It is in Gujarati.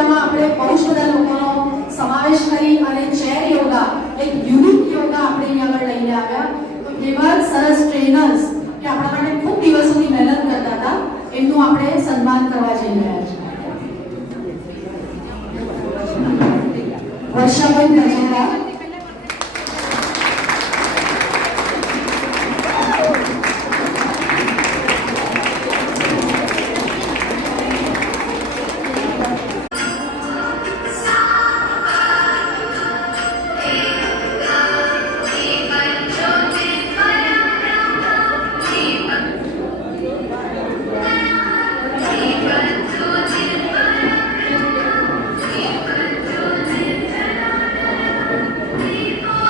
જગ્યામાં આપણે બહુ જ બધા લોકોનો સમાવેશ કરી અને ચેર યોગા એક યુનિક યોગા આપણે અહીંયા આગળ લઈને આવ્યા. તો એવા સરસ ટ્રેનર્સ કે આપણા માટે ખૂબ દિવસોની મહેનત કરતા હતા, એમનું આપણે સન્માન કરવા જઈ રહ્યા છીએ. વર્ષાબેન ગજેરા